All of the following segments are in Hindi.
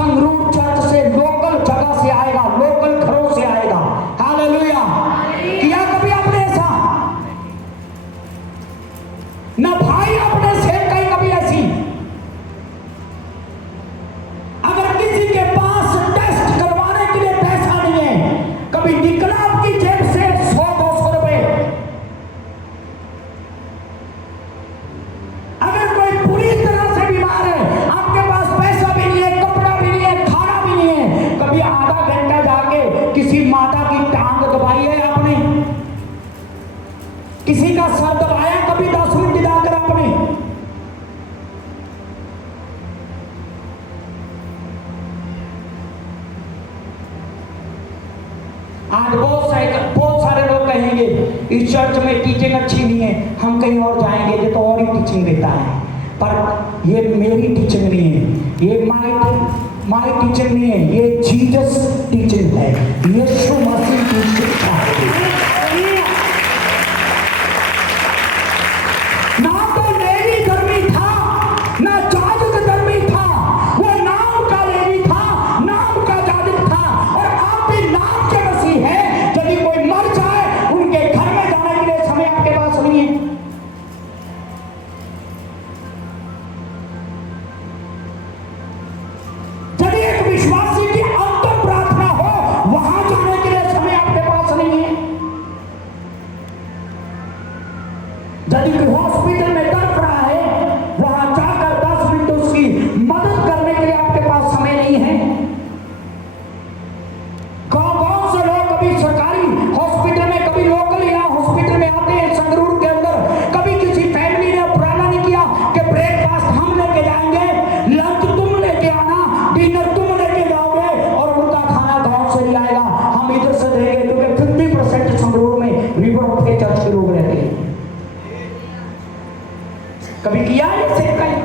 संगरूर चर्च से, लोकल जगह से आएगा, लोकल घरों से आएगा। हालेलुया। किया कभी आपने ऐसा? ना भाई आपने सेव कहीं कभी ऐसी? अगर किसी के पास टेस्ट करवाने के लिए पैसा नहीं है, कभी निकला आपकी जेब से 100-200 रुपए? अगर कोई पूरी तरह से बीमार है, आपके पास पैसा भी नहीं है, कपड़ा भी नहीं है, खाना भी नहीं है, कभी आधा घंटा जाके किसी माता की टांग दबाई है आपने? किसी का सर दबाया कभी 10 मिनट जाकर आपने? आज बहुत सारे लोग कहेंगे इस चर्च में टीचिंग अच्छी नहीं है, हम कहीं और जाएंगे ये तो और ही टीचिंग देता है। पर ये मेरी टीचिंग नहीं है, ये माई टीचिंग नहीं है, ये जीसस टीचिंग है, यीशु मसीह की शिक्षा है। ना तो लेवी धर्मी था, ना जाजक धर्मी था, वो नाम का लेवी था, नाम का जाजक था। और आप भी नाम के मसीह हैं। यदि कोई मर जाए, उनके घर में जाने के लिए समय आपके पास नहीं है। यदि एक विश्वासी की अंतिम प्रार्थना हो, वहां जाने के लिए समय आपके पास नहीं है। यदि कोई हॉस्पिटल में तड़प रहा है, वहां जाकर 10 मिनट उसकी मदद करने के लिए आपके पास समय नहीं है। गांव से लोग कभी सरकारी हॉस्पिटल में, कभी लोकल या हॉस्पिटल में आते हैं संगरूर के अंदर। कभी किसी फैमिली ने प्लान नहीं किया कि ब्रेकफास्ट हम लेके जाएंगे, लंच तुम लेके आना, डिनर तुम लेके जाओगे, और उनका खाना गांव से नहीं आएगा, हम इधर से देंगे। क्योंकि 50% संगरूर में रिवर ऑफ के चर्च के लोग रहते हैं। कभी किया है सेव कहीं?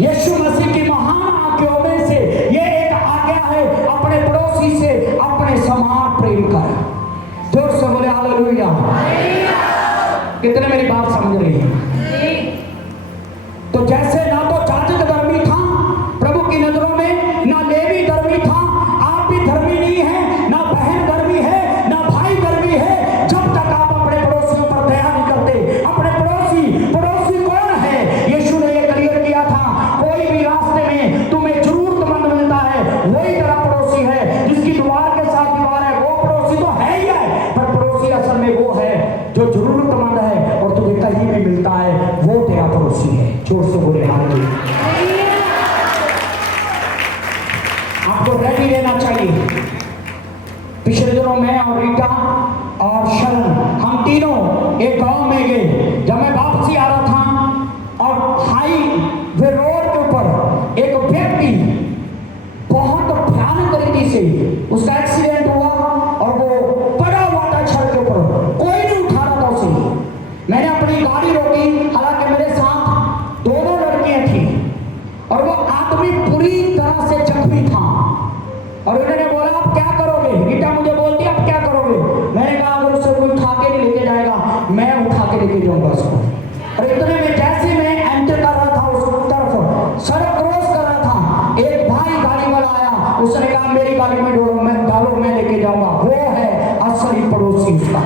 यीशु मसीह की महान आज्ञाओं में से ये एक आज्ञा है, अपने पड़ोसी से अपने समान प्रेम कर। जोर से बोले हालेलुया। कितने मेरी बात समझ रही है? तो जैसे ना तो जाजक धर्मी था प्रभु की नजरों में, ना लेवी धर्मी था, आप भी धर्मी नहीं है, ना बहन धर्मी है, ना भाई धर्मी है, जब तक आप अपने पड़ोसियों पर दया नहीं करते। अपने पड़ोसी कौन है? यीशु ने यह क्लियर किया था, कोई भी रास्ते में तुम्हें जरूरतमंद मिलता है, वही तेरा पड़ोसी है। जिसकी द्वार के साथ दीवार है, वो पड़ोसी तो है ही है, पर पड़ोसी असल में वो है जो जरूरतमंद है और तुम्हें कहीं भी मिलता है, वो तेरा पड़ोसी है। जोर से बोले हालेलुया। आपको रेडी रहना चाहिए। पिछले दिनों मैं और रीटा और शरण, हम तीनों एक गांव में गए। जब मैं वापसी आ रहा था और हाईवे रोड के ऊपर एक व्यक्ति बहुत भयानक तरीके से उसका एक्सीडेंट हुआ और वो पड़ा हुआ था छत के ऊपर, कोई नहीं उठा रहा था उसे। मैंने अपनी गाड़ी रोकी, हालांकि मेरे साथ 2 लड़कियां थी और वो आदमी पूरी तरह से जख्मी था। और उन्होंने बोला आप क्या करोगे? रीटा मुझे बोलती आप क्या करोगे? मैंने कहा अगर उसे कोई उठा के नहीं लेके जाएगा, मैं उठा के लेके जाऊंगा उसको। और इतने में जैसे मैं एंटर कर रहा था उस तरफ, सड़क क्रॉस कर रहा था, एक भाई गाड़ी वाला आया, उसने कहा मेरी गाड़ी में डालो, मैं लेके जाऊंगा। वो है असली पड़ोसी उसका।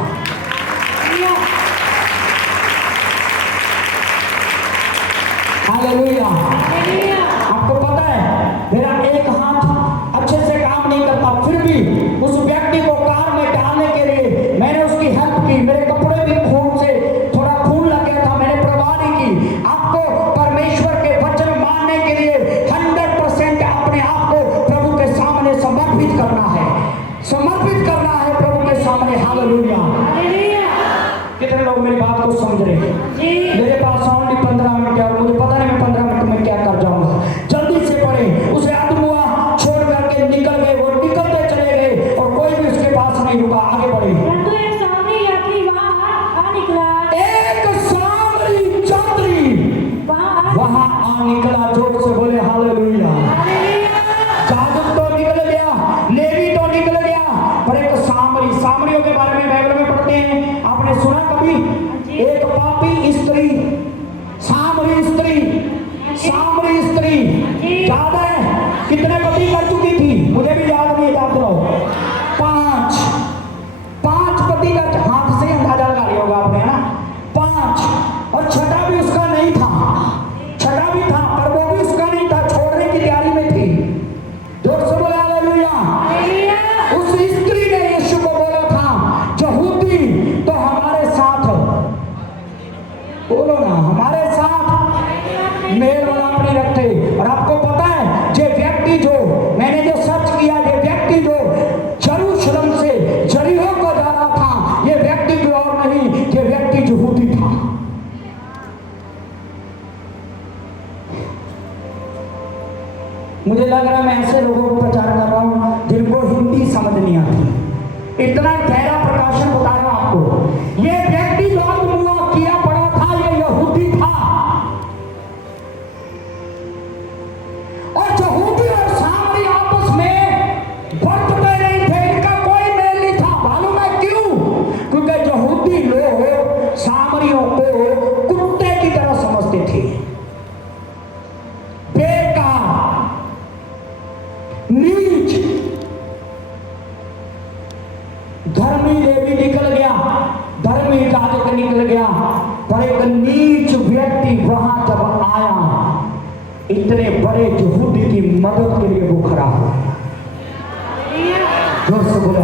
हालेलुया। आपको पता है मेरा एक हाथ अच्छे से काम नहीं करता, फिर भी उस व्यक्ति को कार में डालने के लिए मैंने उसकी हेल्प की। मेरे कपड़े भी खून से थोड़ा खून लग गया था, मैंने परवाह नहीं की। आपको परमेश्वर के वचन मानने के लिए 100% अपने आप को प्रभु के सामने समर्पित करना है, समर्पित करना है प्रभु के सामने। हालेलुया। कितने लोग मेरी बात को समझ रहे हैं? मेरे पास ओनली 15 मिनट है और मुझे पता नहीं मैं 15 मिनट में क्या कर जाऊंगा। जल्दी से पढ़े। उसे आदमुआ छोड़ करके निकल गए, वो निकलते चले गए और कोई भी उसके पास नहीं रुका। आगे बढ़े। एक सामरी यात्री वहां आ निकला, वहां आ निकला। जोर से बोले हालेलुया। जाजक तो निकल गया, लेवी तो निकल गया, पर एक सामरियों के बारे में बाइबल में पढ़ते हैं। आपने सुना कभी? एक पापी स्त्री, सामरी स्त्री याद है कितने पति कर चुकी थी? मुझे भी याद नहीं, याद रहो। 5 पति का, हाथ से अंदाजा लगा लिया होगा आपने, है ना? 5, और छठा भी उसका नहीं था। छठा भी था पर वो भी उसका नहीं था, छोड़ने की तैयारी में थी। जोर से बोला हालेलुया। हालेलुया। उस स्त्री ने यीशु को बोला था, यहूदी तो हमारे साथ, बोलो ना, हमारे साथ मेल मिलाप नहीं रखते। और आपको पता है ये व्यक्ति, जो मैंने जो सर्च किया, ये व्यक्ति जो यरूशलेम से यरीहो को जा रहा था, ये व्यक्ति कोई और नहीं, ये व्यक्ति यहूदी था। मुझे लग रहा है मैं ऐसे लोगों को प्रचार कर रहा हूं जिनको हिंदी समझ नहीं आती। इतना गहरा प्रकाशन बता रहा हूं आपको। ये व्यक्ति जो मुआ किया पड़ा था, ये यहूदी था। और यहूदी और सामरी आपस में बरतते नहीं थे, इनका कोई मेल नहीं था। मालूम है क्यों? क्योंकि यहूदी लोग सामरियों को कुत्ते की तरह समझते थे, बेकार, नीच। धर्मी लेवी निकल गया, धर्मी याजक निकल गया, पर एक नीच व्यक्ति वहां जब आया, इतने बड़े यहूदी की मदद के लिए वो खड़ा हो। जोर से बोले